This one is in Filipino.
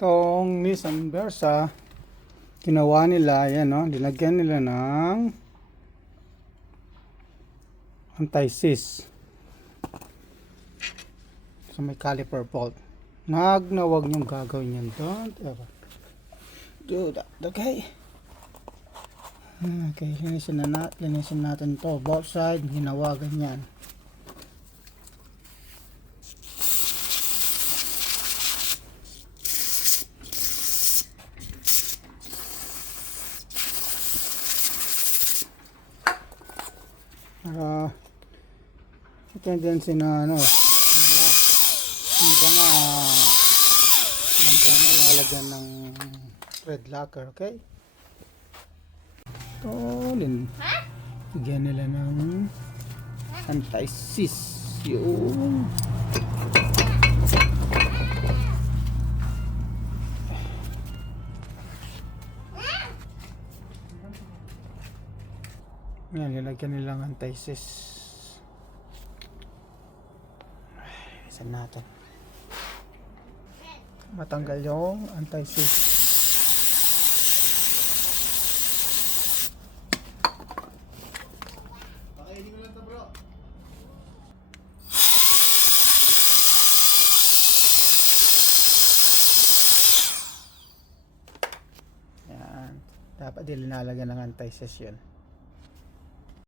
Itong Nissan Versa, ginawa nila, yan no, dinagyan nila ng anti-seize. So may caliper fault. Huwag niyong gagawin yan. Don't ever do that, okay? Okay, linisin natin to. Both side, ginawa ganyan. Tendency na ano, ibang bangga na lalagyan ng thread locker, okay? Ito, bigyan nila ng anti-seize yung yan, nilagyan nilang anti-seize. Isan natin matanggal yung anti-seize. Pakainin mo lang to, bro. Yan, dapat din linalagyan ng anti-seize yun.